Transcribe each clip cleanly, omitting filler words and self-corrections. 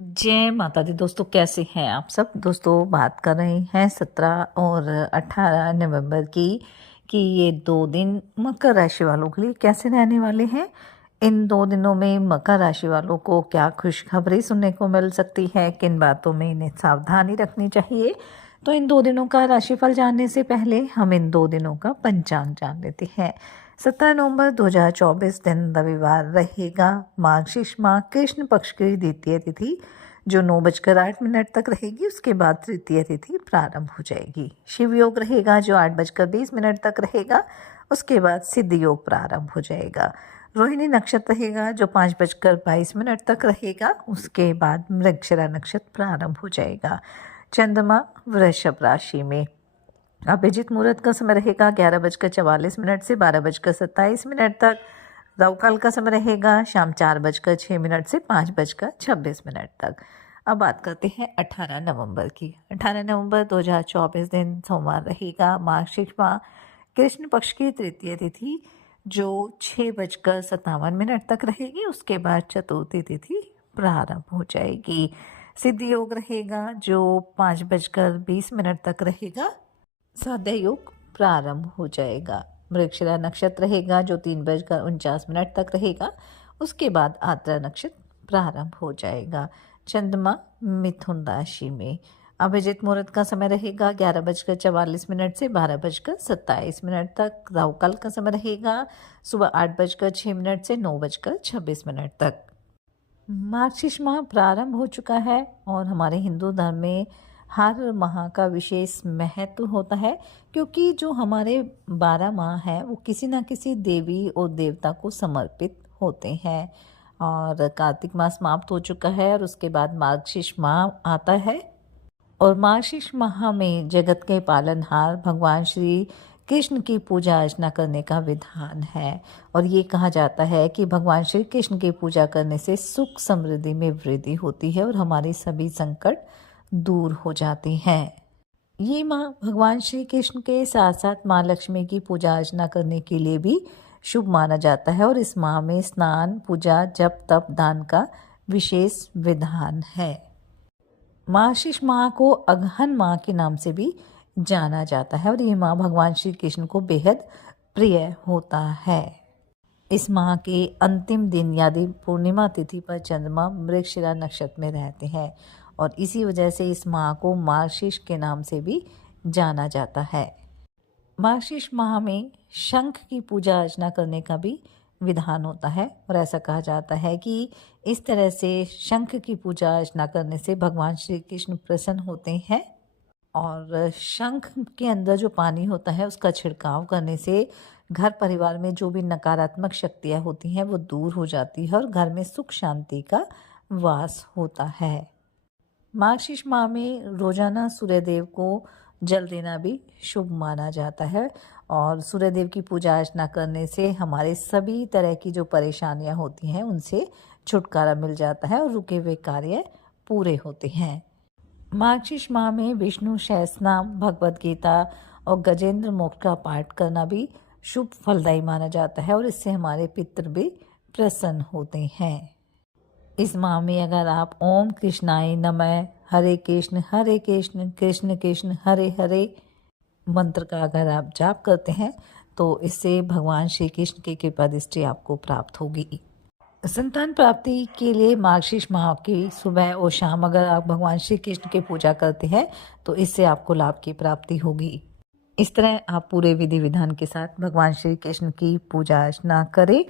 जय माता दी दोस्तों, कैसे हैं आप सब। दोस्तों बात कर रहे हैं 17 और 18 नवंबर की कि ये 2 दिन मकर राशि वालों के लिए कैसे रहने वाले हैं। इन 2 दिनों में मकर राशि वालों को क्या खुशखबरी सुनने को मिल सकती है, किन बातों में इन्हें सावधानी रखनी चाहिए। तो इन 2 दिनों का राशिफल जानने से पहले हम इन 2 दिनों का पंचांग जान लेते हैं। 17 नवंबर 2024 दिन रविवार रहेगा। मार्गशीर्ष माह कृष्ण पक्ष की द्वितीय तिथि जो 9:08 तक रहेगी, उसके बाद तृतीय तिथि प्रारंभ हो जाएगी। शिव योग रहेगा जो 8:20 तक रहेगा, उसके बाद सिद्ध योग प्रारंभ हो जाएगा। रोहिणी नक्षत्र रहेगा जो 5:22 तक रहेगा, उसके बाद मृगशिरा नक्षत्र प्रारंभ हो जाएगा। चंद्रमा वृषभ राशि में। अभिजीत मुहूर्त का समय रहेगा 11:44 से 12:27 तक। राहुकाल का समय रहेगा शाम 4:06 से 5:26 तक। अब बात करते हैं 18 नवंबर की। 18 नवंबर 2024 दिन सोमवार रहेगा। मार्गशीर्ष माह कृष्ण पक्ष की तृतीय तिथि जो 6:57 तक रहेगी, उसके बाद चतुर्थी तिथि प्रारंभ हो जाएगी। सिद्ध योग रहेगा जो 5:20 तक रहेगा, साध्य योग प्रारंभ हो जाएगा। मृगशिरा नक्षत्र रहेगा जो 3:49 तक रहेगा, उसके बाद आद्रा नक्षत्र प्रारंभ हो जाएगा। चंद्रमा मिथुन राशि में। अभिजीत मुहूर्त का समय रहेगा 11:44 से 12:27 तक। राहुकाल का समय रहेगा सुबह 8:06 से 9:26 तक। मार्गशीर्ष माह प्रारंभ हो चुका है और हमारे हिंदू धर्म में हर माह का विशेष महत्व होता है, क्योंकि जो हमारे 12 माह हैं वो किसी न किसी देवी और देवता को समर्पित होते हैं। और कार्तिक मास समाप्त हो चुका है और उसके बाद मार्गशीर्ष माह आता है। और मार्गशीर्ष माह में जगत के पालनहार भगवान श्री कृष्ण की पूजा अर्चना करने का विधान है। और ये कहा जाता है कि भगवान श्री कृष्ण की पूजा करने से सुख समृद्धि में वृद्धि होती है और हमारी सभी संकट दूर हो जाती हैं। ये माह भगवान श्री कृष्ण के साथ साथ माँ लक्ष्मी की पूजा अर्चना करने के लिए भी शुभ माना जाता है। और इस माह में स्नान, पूजा, जप, तप, दान का विशेष विधान है। मार्गशीर्ष माह को अगहन माह के नाम से भी जाना जाता है और ये माह भगवान श्री कृष्ण को बेहद प्रिय होता है। इस माह के अंतिम दिन यानी पूर्णिमा तिथि पर चंद्रमा मृगशिरा नक्षत्र में रहते हैं और इसी वजह से इस माह को मार्गशीर्ष के नाम से भी जाना जाता है। मार्गशीर्ष माह में शंख की पूजा अर्चना करने का भी विधान होता है और ऐसा कहा जाता है कि इस तरह से शंख की पूजा अर्चना करने से भगवान श्री कृष्ण प्रसन्न होते हैं। और शंख के अंदर जो पानी होता है उसका छिड़काव करने से घर परिवार में जो भी नकारात्मक शक्तियाँ होती हैं वो दूर हो जाती है और घर में सुख शांति का वास होता है। मार्गशीर्ष माह में रोजाना सूर्यदेव को जल देना भी शुभ माना जाता है और सूर्यदेव की पूजा अर्चना करने से हमारे सभी तरह की जो परेशानियां होती हैं उनसे छुटकारा मिल जाता है और रुके हुए कार्य पूरे होते हैं। मार्गशीर्ष माह में विष्णु सहस्रनाम, भगवद गीता और गजेंद्र मोक्ष का पाठ करना भी शुभ फलदायी माना जाता है और इससे हमारे पितृ भी प्रसन्न होते हैं। इस माह में अगर आप ओम कृष्णाय नमः, हरे कृष्ण कृष्ण कृष्ण हरे हरे मंत्र का अगर आप जाप करते हैं तो इससे भगवान श्री कृष्ण की कृपा दृष्टि आपको प्राप्त होगी। संतान प्राप्ति के लिए मार्गशीर्ष माह की सुबह और शाम अगर आप भगवान श्री कृष्ण की पूजा करते हैं तो इससे आपको लाभ की प्राप्ति होगी। इस तरह आप पूरे विधि विधान के साथ भगवान श्री कृष्ण की पूजा अर्चना करें।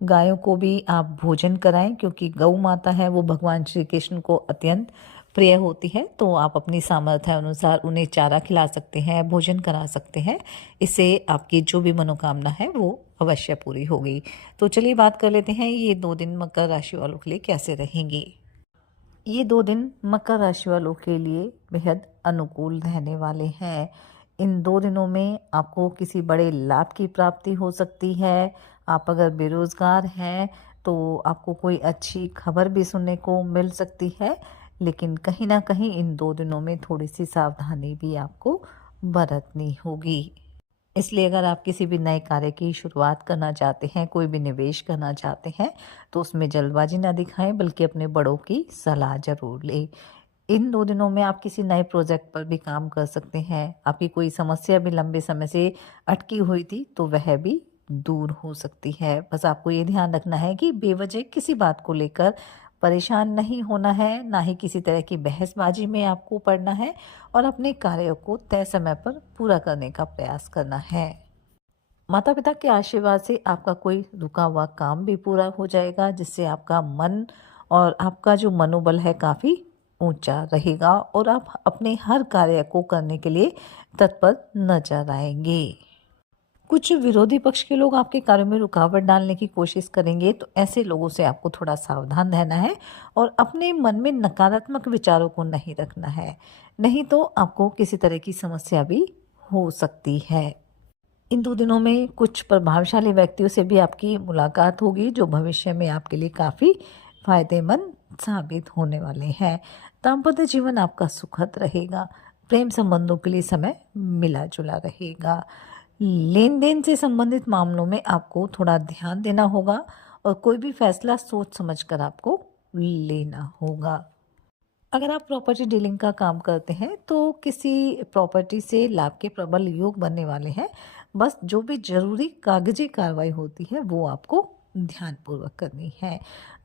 गायों को भी आप भोजन कराएं, क्योंकि गौ माता है वो भगवान श्री कृष्ण को अत्यंत प्रिय होती है। तो आप अपनी सामर्थ्य अनुसार उन्हें चारा खिला सकते हैं, भोजन करा सकते हैं। इससे आपकी जो भी मनोकामना है वो अवश्य पूरी होगी। तो चलिए बात कर लेते हैं ये 2 दिन मकर राशि वालों के लिए कैसे रहेंगे। ये 2 दिन मकर राशि वालों के लिए बेहद अनुकूल रहने वाले हैं। इन 2 दिनों में आपको किसी बड़े लाभ की प्राप्ति हो सकती है। आप अगर बेरोजगार हैं तो आपको कोई अच्छी खबर भी सुनने को मिल सकती है, लेकिन कहीं ना कहीं इन 2 दिनों में थोड़ी सी सावधानी भी आपको बरतनी होगी। इसलिए अगर आप किसी भी नए कार्य की शुरुआत करना चाहते हैं, कोई भी निवेश करना चाहते हैं, तो उसमें जल्दबाजी ना दिखाएं, बल्कि अपने बड़ों की सलाह ज़रूर लें। इन 2 दिनों में आप किसी नए प्रोजेक्ट पर भी काम कर सकते हैं। आपकी कोई समस्या भी लंबे समय से अटकी हुई थी, तो वह भी दूर हो सकती है। बस आपको ये ध्यान रखना है कि बेवजह किसी बात को लेकर परेशान नहीं होना है, ना ही किसी तरह की बहसबाजी में आपको पड़ना है, और अपने कार्यों को तय समय पर पूरा करने का प्रयास करना है। माता-पिता के आशीर्वाद से आपका कोई रुका हुआ काम भी पूरा हो जाएगा, जिससे आपका मन और आपका जो मनोबल है काफ़ी ऊंचा रहेगा, और आप अपने हर कार्य को करने के लिए तत्पर नजर आएंगे। कुछ विरोधी पक्ष के लोग आपके कार्यों में रुकावट डालने की कोशिश करेंगे, तो ऐसे लोगों से आपको थोड़ा सावधान रहना है और अपने मन में नकारात्मक विचारों को नहीं रखना है, नहीं तो आपको किसी तरह की समस्या भी हो सकती है। इन 2 दिनों में कुछ प्रभावशाली व्यक्तियों से भी आपकी मुलाकात होगी, जो भविष्य में आपके लिए काफ़ी फ़ायदेमंद साबित होने वाले हैं। दाम्पत्य जीवन आपका सुखद रहेगा। प्रेम संबंधों के लिए समय मिला-जुला रहेगा। लेन-देन से संबंधित मामलों में आपको थोड़ा ध्यान देना होगा, और कोई भी फैसला सोच समझकर आपको लेना होगा। अगर आप प्रॉपर्टी डीलिंग का काम करते हैं, तो किसी प्रॉपर्टी से लाभ के प्रबल योग बनने वाले हैं। बस जो भी ज़रूरी कागजी कार्रवाई होती है, वो आपको ध्यानपूर्वक करनी है।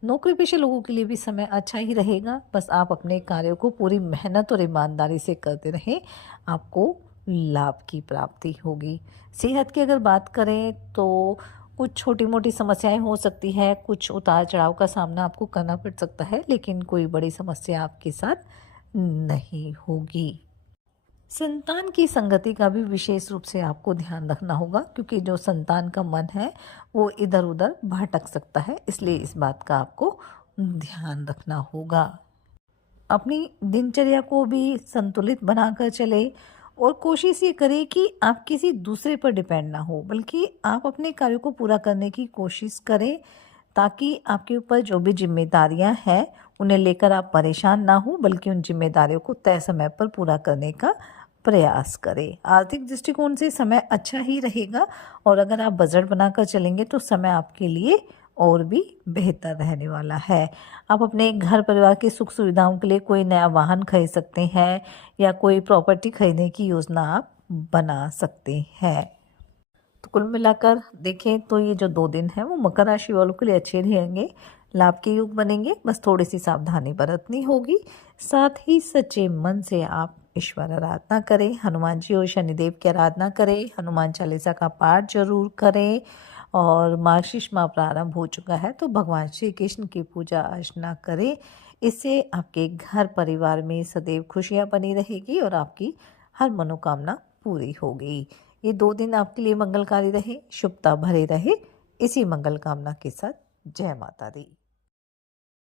नौकरी पेशे लोगों के लिए भी समय अच्छा ही रहेगा। बस आप अपने कार्यों को पूरी मेहनत और ईमानदारी से करते रहें, आपको लाभ की प्राप्ति होगी। सेहत की अगर बात करें, तो कुछ छोटी-मोटी समस्याएँ हो सकती हैं, कुछ उतार-चढ़ाव का सामना आपको करना पड़ सकता है, लेकिन कोई बड़ी समस्या आपके साथ नहीं होगी। संतान की संगति का भी विशेष रूप से आपको ध्यान रखना होगा, क्योंकि जो संतान का मन है, वो इधर-उधर भटक सकता है, इसलिए इस बात का आपको ध्यान रखना होगा। अपनी दिनचर्या को भी संतुलित बनाकर चले, और कोशिश ये करें कि आप किसी दूसरे पर डिपेंड ना हो, बल्कि आप अपने कार्यों को पूरा करने की कोशिश करें, ताकि आपके ऊपर जो भी जिम्मेदारियां हैं, उन्हें लेकर आप परेशान ना हो, बल्कि उन जिम्मेदारियों को तय समय पर पूरा करने का प्रयास करें। आर्थिक दृष्टिकोण से समय अच्छा ही रहेगा, और अगर आप बजट बनाकर चलेंगे, तो समय आपके लिए और भी बेहतर रहने वाला है। आप अपने घर परिवार की सुख सुविधाओं के लिए कोई नया वाहन खरीद सकते हैं, या कोई प्रॉपर्टी खरीदने की योजना आप बना सकते हैं। तो कुल मिलाकर देखें, तो ये जो 2 दिन हैं, वो मकर राशि वालों के लिए अच्छे रहेंगे। लाभ के योग बनेंगे, बस थोड़ी सी सावधानी बरतनी होगी। साथ ही सच्चे मन से आप ईश्वर आराधना करें, हनुमान जी और शनिदेव की आराधना करें, हनुमान चालीसा का पाठ जरूर करें। और मार्गशीर्ष माह प्रारंभ हो चुका है, तो भगवान श्री कृष्ण की पूजा अर्चना करें। इससे आपके घर परिवार में सदैव खुशियाँ बनी रहेगी, और आपकी हर मनोकामना पूरी होगी। ये 2 दिन आपके लिए मंगलकारी रहे, शुभता भरे रहे। इसी मंगल कामना के साथ जय माता दी।